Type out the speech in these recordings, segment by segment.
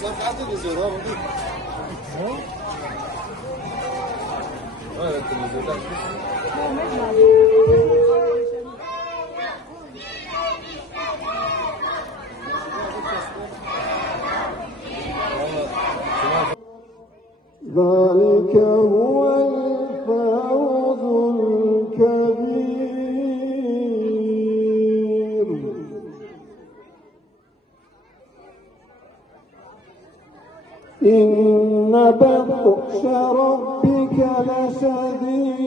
صفحتك زرار دي. Evet, ذلك هو الفوز الكبير إن بطش ربك لشديد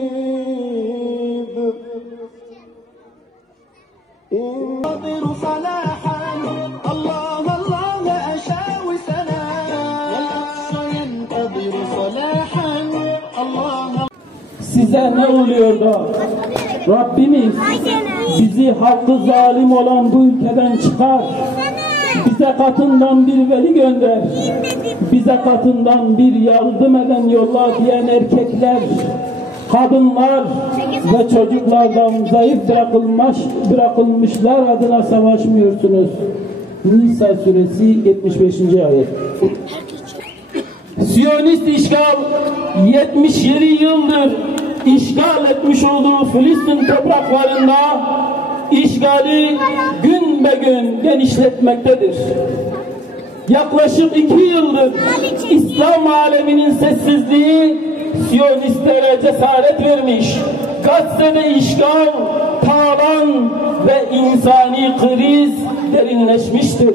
ينتظر صلاحا الله الله أشاو سلام والأقصى ينتظر صلاحا الله. Size ne oluyor da Rabbimiz bizi hakkı zalim olan bu ülkeden çıkar, bize katından bir veli gönder, bize katından bir yardım eden yolla diyen erkekler, kadınlar ve çocuklardan zayıf bırakılmışlar adına savaşmıyorsunuz. Nisa suresi 75. ayet. Siyonist işgal 77 yıldır işgal etmiş olduğu Filistin topraklarında işgali gün be gün genişletmektedir. Yaklaşık 2 yıldır İslam aleminin sessizliği Siyonistlere cesaret vermiş. Gazze'de işgal, talan ve insani kriz derinleşmiştir.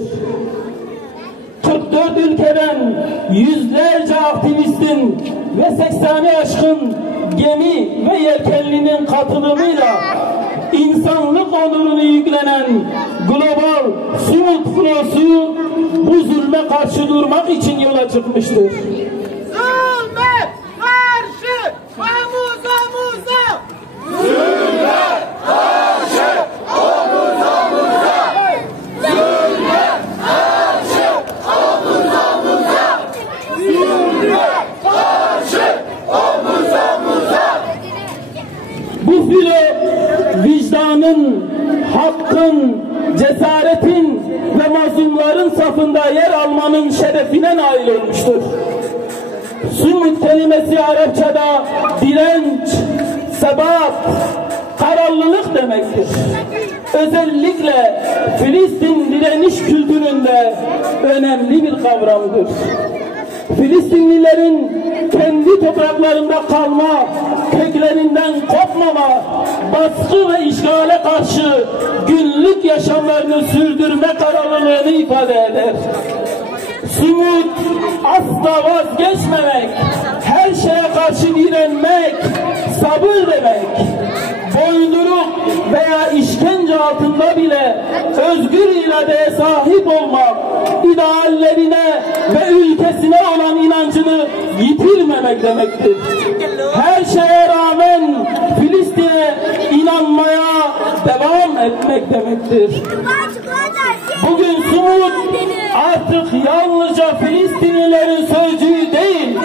44 ülkeden yüzlerce aktivistin ve 80'i aşkın gemi ve yelkenlinin katılımıyla insanlık onurunu yüklenen global Sumut Filosu bu zulme karşı durmak için yola çıkmıştır. Zulme karşı omuz omuza. Zulme karşı omuz omuza. Zulme karşı omuz omuza. Zulme karşı omuz omuza. Bu filo vicdanın, hakkın, cesaretin ve mazlumların safında yer almanın şerefine nail olmuştur. Sumut kelimesi Arapçada direnç, sebat, kararlılık demektir. Özellikle Filistin direniş kültüründe önemli bir kavramdır. Filistinlilerin kendi topraklarında kalma, köklerinden kopmama, baskı ve işgale karşı günlük yaşamlarını sürdürme kararlılığını ifade eder. Sumut, asla vazgeçmemek, her şeye karşı direnmek, sabır demek. Boyunduruk veya işkence altında bile özgür iradeye sahip olmak, ideallerine ve ülkesine olan inancını yitirmemek demektir. Her şeye rağmen Filistin'e inanmaya devam etmek demektir. Bugün Sumut artık yalnızca Filistinlilerin sözcüğü değil,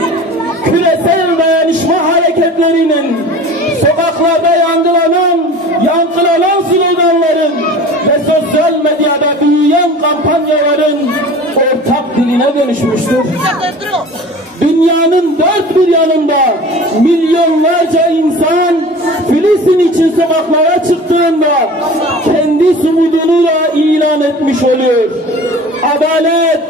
küresel dayanışma hareketlerinin, sokaklarda yankılanan sloganların ve sosyal medyada büyüyen kampanyaların ortak diline dönüşmüştür. Dünyanın dört bir yanında milyonlarca insan Filistin için sokaklara çıktığında kendi sumudunu da ilan etmiş oluyor. Adalet,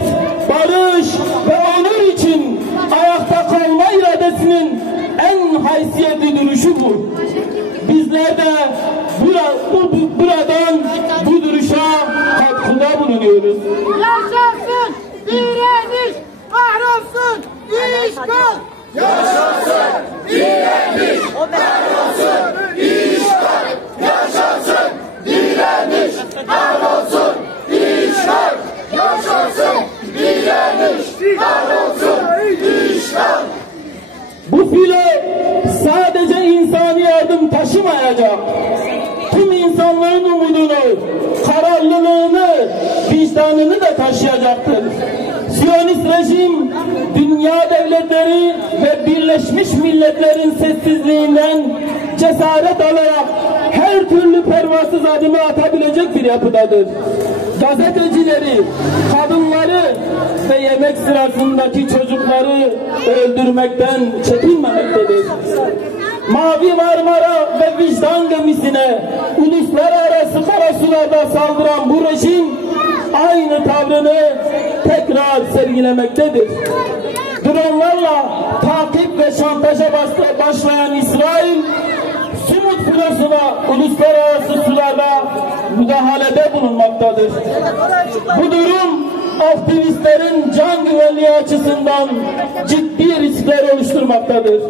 barış ve onur için ayakta kalma iradesinin en haysiyetli duruşu bu. Bizler de buradan bu duruşa katkıda bulunuyoruz. Yaşasın direniş, kahrolsun işgal. Yaşasın direniş, kahrolsun işgal. Yaşasın direniş, kahrolsun işgal. Yaşasın direniş, kahrolsun işgal. Bu filo sadece insani yardım taşımayacak. Tüm insanların umudunu, kararlılığını, vicdanını da taşıyacaktır. Siyonist rejim, dünya devletleri ve Birleşmiş Milletler'in sessizliğinden cesaret alarak her türlü pervasız adımı atabilecek bir yapıdadır. gazetecileri, kadınları ve yemek sırasındaki çocukları öldürmekten çekinmemektedir. Mavi Marmara ve vicdan gemisine uluslararası karasularda saldıran bu rejim aynı tavrını tekrar sergilemektedir. Dronlarla takip ve şantaja başlayan İsrail, Sumut filosuna uluslararası sularda müdahalede bulunmaktadır. Bu durum aktivistlerin can güvenliği açısından ciddi riskler oluşturmaktadır.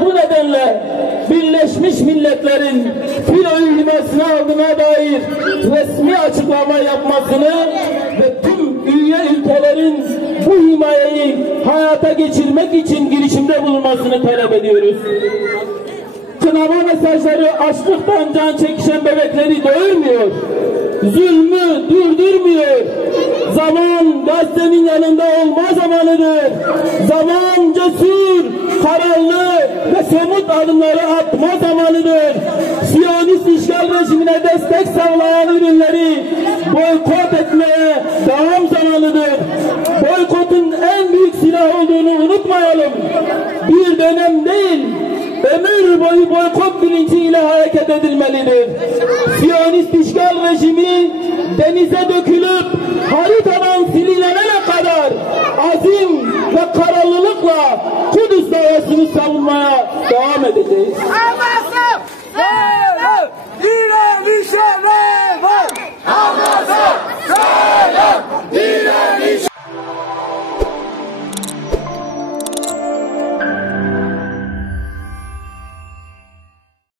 Bu nedenle Birleşmiş Milletler'in filoyu himesine aldığına dair resmi açıklama yapmasını ve tüm üye ülkelerin bu himayeyi hayata geçirmek için girişimde bulunmasını talep ediyoruz. Kınama mesajları açlıktan can çekişen bebekleri doyurmuyor. Zulmü durdurmuyor. Zaman gazetenin yanında olma zamanıdır. Zaman cesur, kararlı ve somut adımları atma zamanıdır. Siyonist işgal rejimine destek sağlayan ürünleri boykot etmeye devam zamanıdır. Boykotun en büyük silah olduğunu unutmayalım. Bir dönem değil, ömür boyu boykot bilinciyle hareket edilmelidir. Siyonist işgal rejimi denize dökülüp